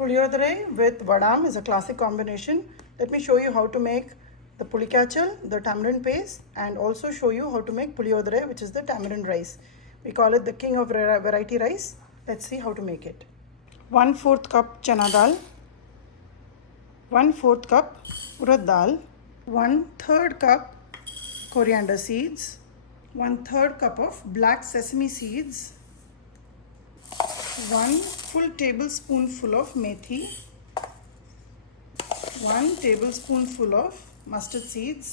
Puliyodare with vadam is a classic combination. Let me show you how to make the pulikachal, the tamarind paste, and also show you how to make puliyodare, which is the tamarind rice. We call it the king of variety rice. Let's see how to make it. 1/4 cup chana dal, 1/4 cup urad dal, 1/3 cup coriander seeds, 1/3 cup of black sesame seeds, 1 full tablespoonful of methi, 1 tablespoonful of mustard seeds,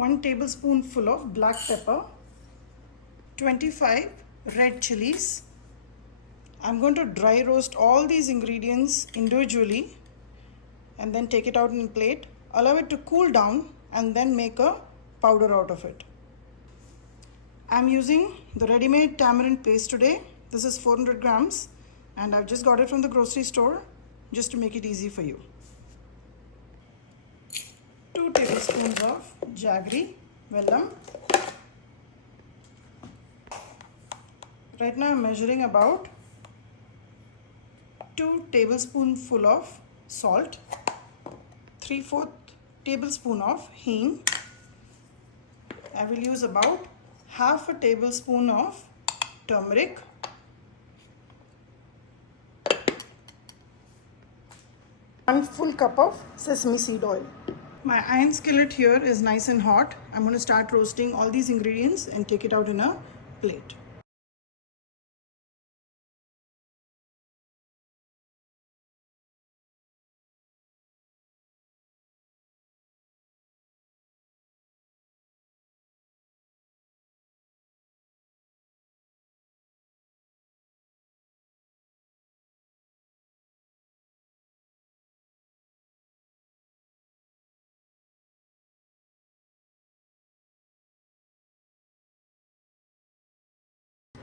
1 tablespoonful of black pepper, 25 red chillies. I'm going to dry roast all these ingredients individually and then take it out in a plate. Allow it to cool down and then make a powder out of it. I'm using the ready-made tamarind paste today. This is 400 grams and I've just got it from the grocery store just to make it easy for you. 2 tablespoons of Jaggery, vellam. Right now I'm measuring about 2 tablespoonful of salt, 3/4 tablespoon of hing. I will use about half a tablespoon of turmeric, 1 full cup of sesame seed oil. My iron skillet here is nice and hot. I'm going to start roasting all these ingredients and take it out in a plate.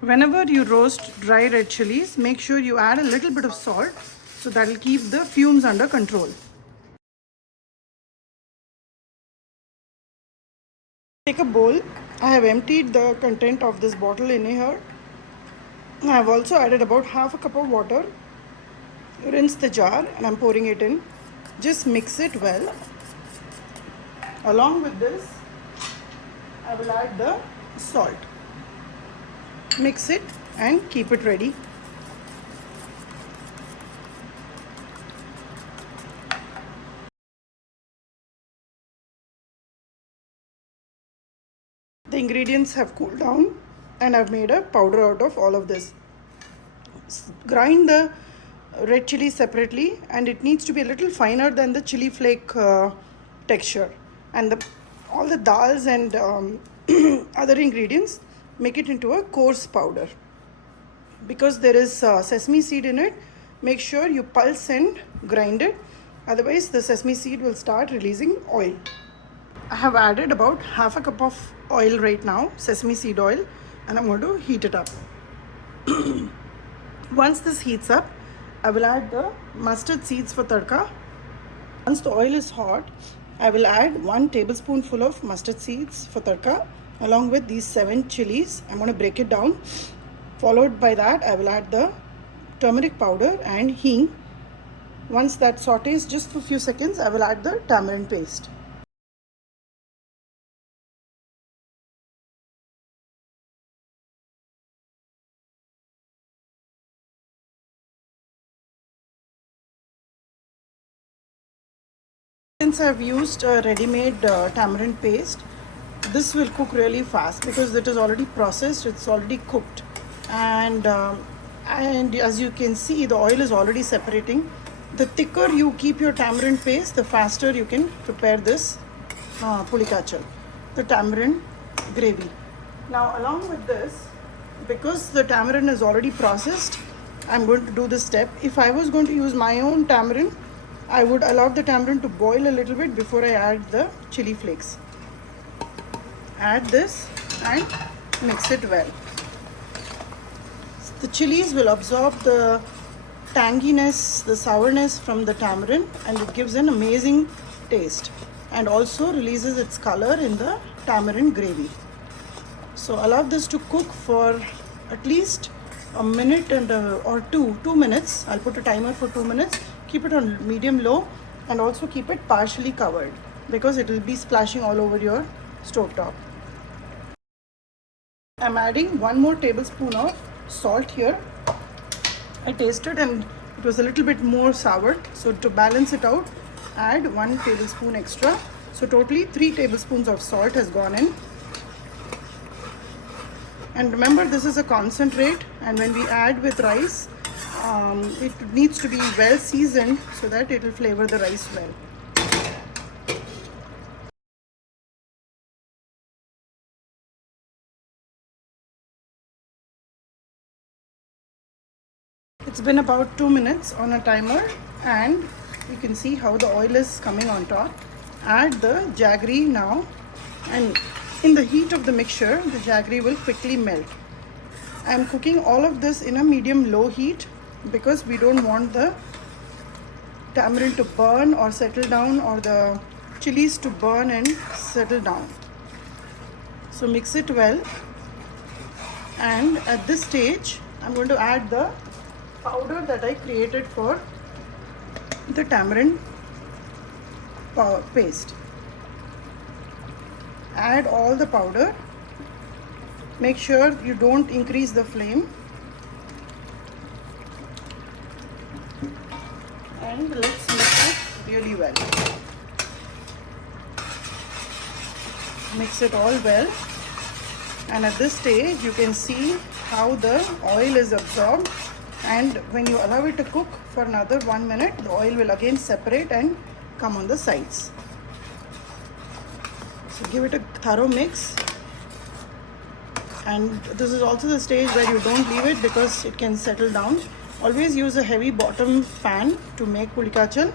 Whenever you roast dry red chilies, make sure you add a little bit of salt so that will keep the fumes under control. Take a bowl. I have emptied the content of this bottle in here. I have also added about half a cup of water. Rinse the jar and I'm pouring it in. Just mix it well. Along with this, I will add the salt. Mix it and keep it ready. The ingredients have cooled down and I've made a powder out of all of this. Grind the red chili separately and it needs to be a little finer than the chili flake texture. And all the dals and other ingredients, make it into a coarse powder. Because there is sesame seed in it, make sure you pulse and grind it. Otherwise, the sesame seed will start releasing oil. I have added about half a cup of oil right now, sesame seed oil, and I'm going to heat it up. Once this heats up, I will add the mustard seeds for tadka. Once the oil is hot, I will add 1 tablespoonful of mustard seeds for tadka, along with these 7 chilies. I'm going to break it down. Followed by that, I will add the turmeric powder and hing. Once that sautés just for a few seconds, I will add the tamarind paste. Since I've used a ready-made tamarind paste, this will cook really fast because it is already processed, it's already cooked, and as you can see, the oil is already separating. The thicker you keep your tamarind paste, the faster you can prepare this pulikachal, the tamarind gravy. Now along with this, because the tamarind is already processed, I'm going to do this step. If I was going to use my own tamarind, I would allow the tamarind to boil a little bit before I add the chili flakes. Add this and mix it well. The chilies will absorb the tanginess, the sourness from the tamarind, and it gives an amazing taste and also releases its color in the tamarind gravy. So allow this to cook for at least a minute and or 2 minutes. I'll put a timer for 2 minutes. Keep it on medium low, and also keep it partially covered because it will be splashing all over your stove top. I'm adding 1 more tablespoon of salt here. I tasted and it was a little bit more sour, so to balance it out, add 1 tablespoon extra. So totally 3 tablespoons of salt has gone in. And remember, this is a concentrate, and when we add with rice, it needs to be well seasoned so that it will flavor the rice well. It's been about 2 minutes on a timer, and you can see how the oil is coming on top. Add the jaggery now, and in the heat of the mixture, the jaggery will quickly melt. I am cooking all of this in a medium-low heat because we don't want the tamarind to burn or settle down, or the chilies to burn and settle down. So mix it well, and at this stage, I'm going to add the powder that I created for the tamarind paste. Add all the powder. Make sure you don't increase the flame, and let's mix it really well. Mix it all well, and at this stage you can see how the oil is absorbed, and when you allow it to cook for another 1 minute, the oil will again separate and come on the sides. So give it a thorough mix, and this is also the stage where you don't leave it because it can settle down. Always use a heavy bottom pan to make pulikachal.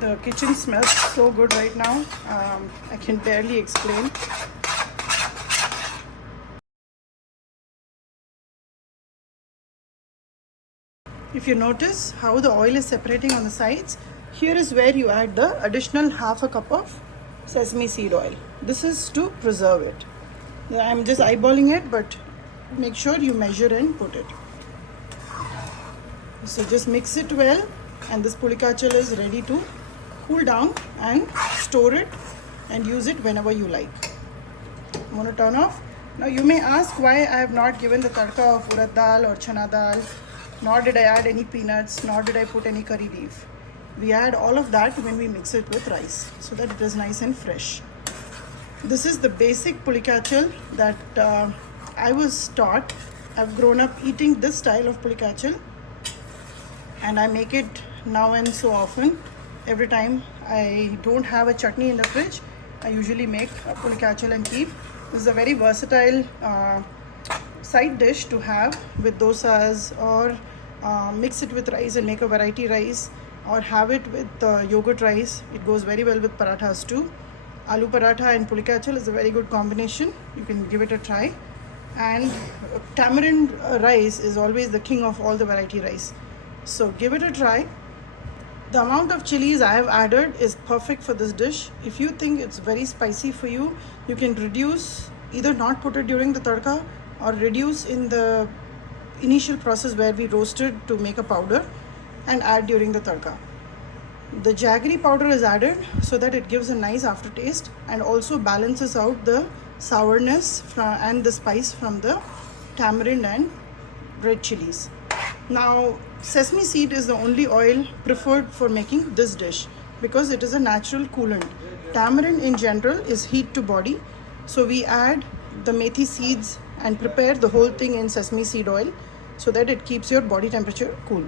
The kitchen smells so good right now. I can barely explain. If you notice how the oil is separating on the sides, here is where you add the additional half a cup of sesame seed oil. This is to preserve it. I'm just eyeballing it, but make sure you measure and put it. So just mix it well, and this pulikachal is ready to cool down and store it and use it whenever you like. I'm going to turn off. Now you may ask why I have not given the tadka of urad dal or chana dal, nor did I add any peanuts, nor did I put any curry leaf. We add all of that when we mix it with rice so that it is nice and fresh. This is the basic pulikachal that I was taught. I've grown up eating this style of pulikachal, and I make it now and so often. Every time I don't have a chutney in the fridge, I usually make a pulikachal and keep. This is a very versatile side dish to have with dosas, or mix it with rice and make a variety rice, or have it with yogurt rice. It goes very well with parathas too. Aloo paratha and pulikachal is a very good combination. You can give it a try. And tamarind rice is always the king of all the variety rice. So give it a try. The amount of chilies I have added is perfect for this dish. If you think it's very spicy for you, you can reduce, either not put it during the tadka or reduce in the initial process where we roasted to make a powder and add during the tadka. The jaggery powder is added so that it gives a nice aftertaste and also balances out the sourness and the spice from the tamarind and red chilies. Now, sesame seed is the only oil preferred for making this dish because it is a natural coolant. Tamarind in general is heat to body, so we add the methi seeds and prepare the whole thing in sesame seed oil so that it keeps your body temperature cool.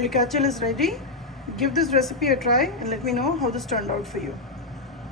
Pulikachal is ready. Give this recipe a try and let me know how this turned out for you.